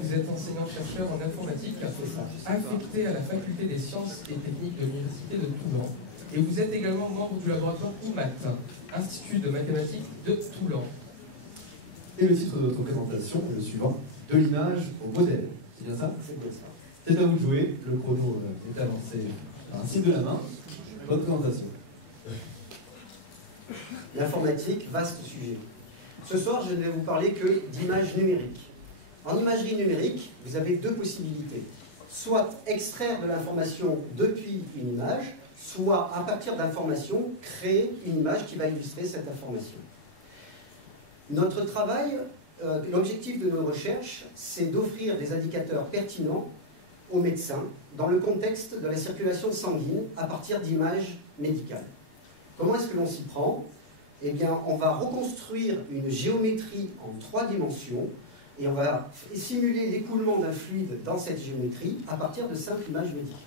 vous êtes enseignant-chercheur en informatique, affecté à la faculté des sciences et techniques de l'Université de Toulon. Et vous êtes également membre du laboratoire IMAT, Institut de mathématiques de Toulon. Et le titre de notre présentation est le suivant, de l'image au modèle. C'est bien ça? C'est bien ça. C'est à vous de jouer, le chrono est avancé par un signe de la main. Bonne présentation. L'informatique, vaste sujet. Ce soir, je ne vais vous parler que d'images numériques. En imagerie numérique, vous avez deux possibilités. Soit extraire de l'information depuis une image, soit à partir d'informations, créer une image qui va illustrer cette information. Notre travail, l'objectif de nos recherches, c'est d'offrir des indicateurs pertinents aux médecins dans le contexte de la circulation sanguine à partir d'images médicales. Comment est-ce que l'on s'y prend? Eh bien, on va reconstruire une géométrie en 3 dimensions et on va simuler l'écoulement d'un fluide dans cette géométrie à partir de simples images médicales.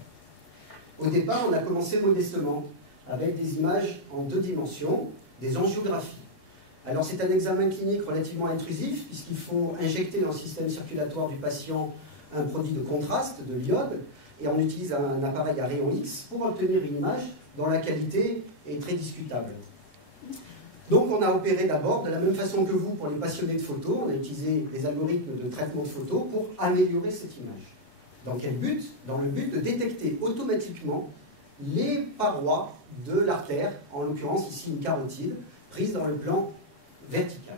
Au départ, on a commencé modestement avec des images en 2 dimensions, des angiographies. Alors, c'est un examen clinique relativement intrusif puisqu'il faut injecter dans le système circulatoire du patient un produit de contraste, de l'iode, et on utilise un appareil à rayon X pour obtenir une image dont la qualité est très discutable. Donc on a opéré d'abord, de la même façon que vous, pour les passionnés de photos, on a utilisé les algorithmes de traitement de photos pour améliorer cette image. Dans quel but? Dans le but de détecter automatiquement les parois de l'artère, en l'occurrence ici une carotide, prise dans le plan vertical.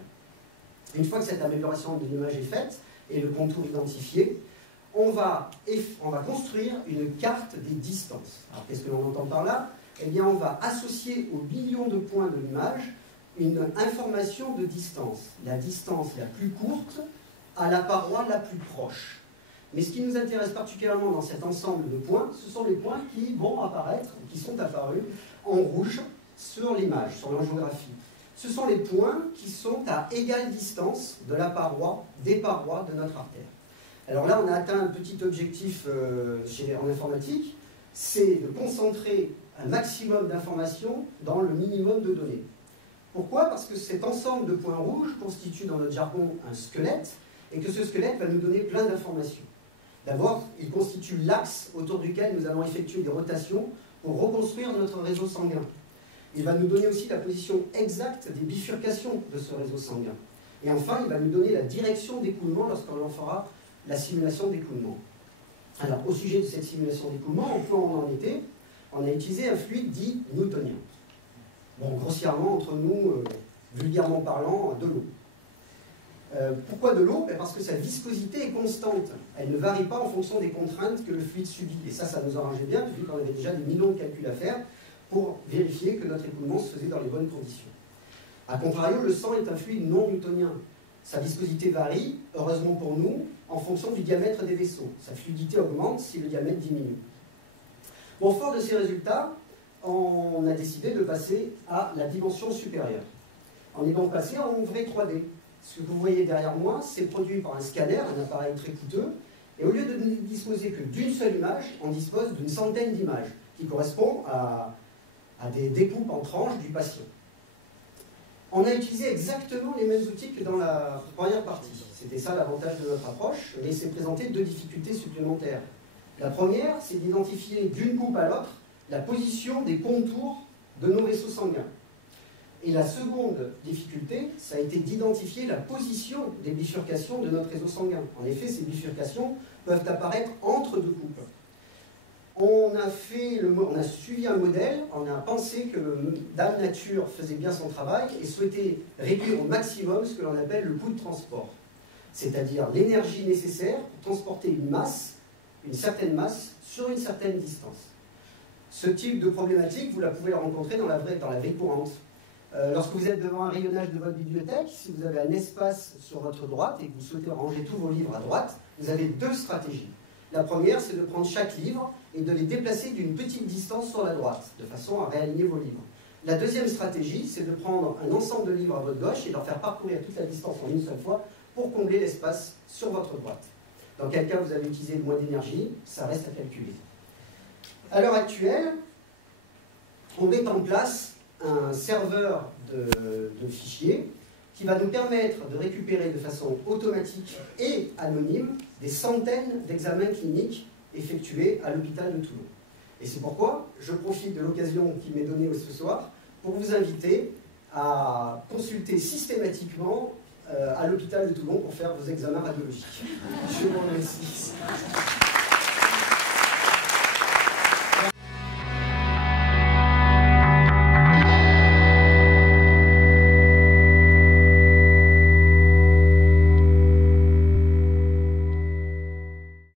Une fois que cette amélioration de l'image est faite et le contour identifié, on va construire une carte des distances. Alors qu'est-ce que l'on entend par là? Eh bien on va associer au million de points de l'image une information de distance. La distance la plus courte à la paroi la plus proche. Mais ce qui nous intéresse particulièrement dans cet ensemble de points, ce sont les points qui vont apparaître, qui sont apparus en rouge sur l'image, sur l'angiographie. Ce sont les points qui sont à égale distance de la paroi, des parois de notre artère. Alors là, on a atteint un petit objectif en informatique, c'est de concentrer un maximum d'informations dans le minimum de données. Pourquoi? Parce que cet ensemble de points rouges constitue dans notre jargon un squelette, et que ce squelette va nous donner plein d'informations. D'abord, il constitue l'axe autour duquel nous allons effectuer des rotations pour reconstruire notre réseau sanguin. Il va nous donner aussi la position exacte des bifurcations de ce réseau sanguin. Et enfin, il va nous donner la direction d'écoulement lorsque l'on fera la simulation d'écoulement. Alors, au sujet de cette simulation d'écoulement, on a utilisé un fluide dit newtonien. Bon, grossièrement, entre nous, vulgairement parlant, de l'eau. Pourquoi de l'eau? Parce que sa viscosité est constante. Elle ne varie pas en fonction des contraintes que le fluide subit. Et ça nous arrangeait bien, vu qu'on avait déjà des millions de calculs à faire pour vérifier que notre écoulement se faisait dans les bonnes conditions. A contrario, le sang est un fluide non newtonien. Sa viscosité varie, heureusement pour nous, en fonction du diamètre des vaisseaux. Sa fluidité augmente si le diamètre diminue. Bon, fort de ces résultats, on a décidé de passer à la dimension supérieure. On est donc passé en vrai 3D. Ce que vous voyez derrière moi, c'est produit par un scanner, un appareil très coûteux, et au lieu de ne disposer que d'une seule image, on dispose d'une centaine d'images, qui correspondent à des découpes en tranches du patient. On a utilisé exactement les mêmes outils que dans la première partie. C'était ça l'avantage de notre approche, mais c'est présenté 2 difficultés supplémentaires. La première, c'est d'identifier d'une coupe à l'autre la position des contours de nos vaisseaux sanguins. Et la seconde difficulté, ça a été d'identifier la position des bifurcations de notre réseau sanguin. En effet, ces bifurcations peuvent apparaître entre 2 coupes. On a suivi un modèle, on a pensé que Dame Nature faisait bien son travail et souhaitait réduire au maximum ce que l'on appelle le coût de transport. C'est-à-dire l'énergie nécessaire pour transporter une masse, une certaine masse, sur une certaine distance. Ce type de problématique, vous la pouvez la rencontrer dans la vie courante. Lorsque vous êtes devant un rayonnage de votre bibliothèque, si vous avez un espace sur votre droite et que vous souhaitez ranger tous vos livres à droite, vous avez 2 stratégies. La première, c'est de prendre chaque livre et de les déplacer d'une petite distance sur la droite, de façon à réaligner vos livres. La deuxième stratégie, c'est de prendre un ensemble de livres à votre gauche et de leur faire parcourir toute la distance en une seule fois pour combler l'espace sur votre droite. Dans quel cas vous avez utilisé le moins d'énergie, ça reste à calculer. À l'heure actuelle, on met en place un serveur de fichiers qui va nous permettre de récupérer de façon automatique et anonyme des centaines d'examens cliniques effectués à l'hôpital de Toulon. Et c'est pourquoi je profite de l'occasion qui m'est donnée ce soir pour vous inviter à consulter systématiquement à l'hôpital de Toulon pour faire vos examens radiologiques. Je vous remercie.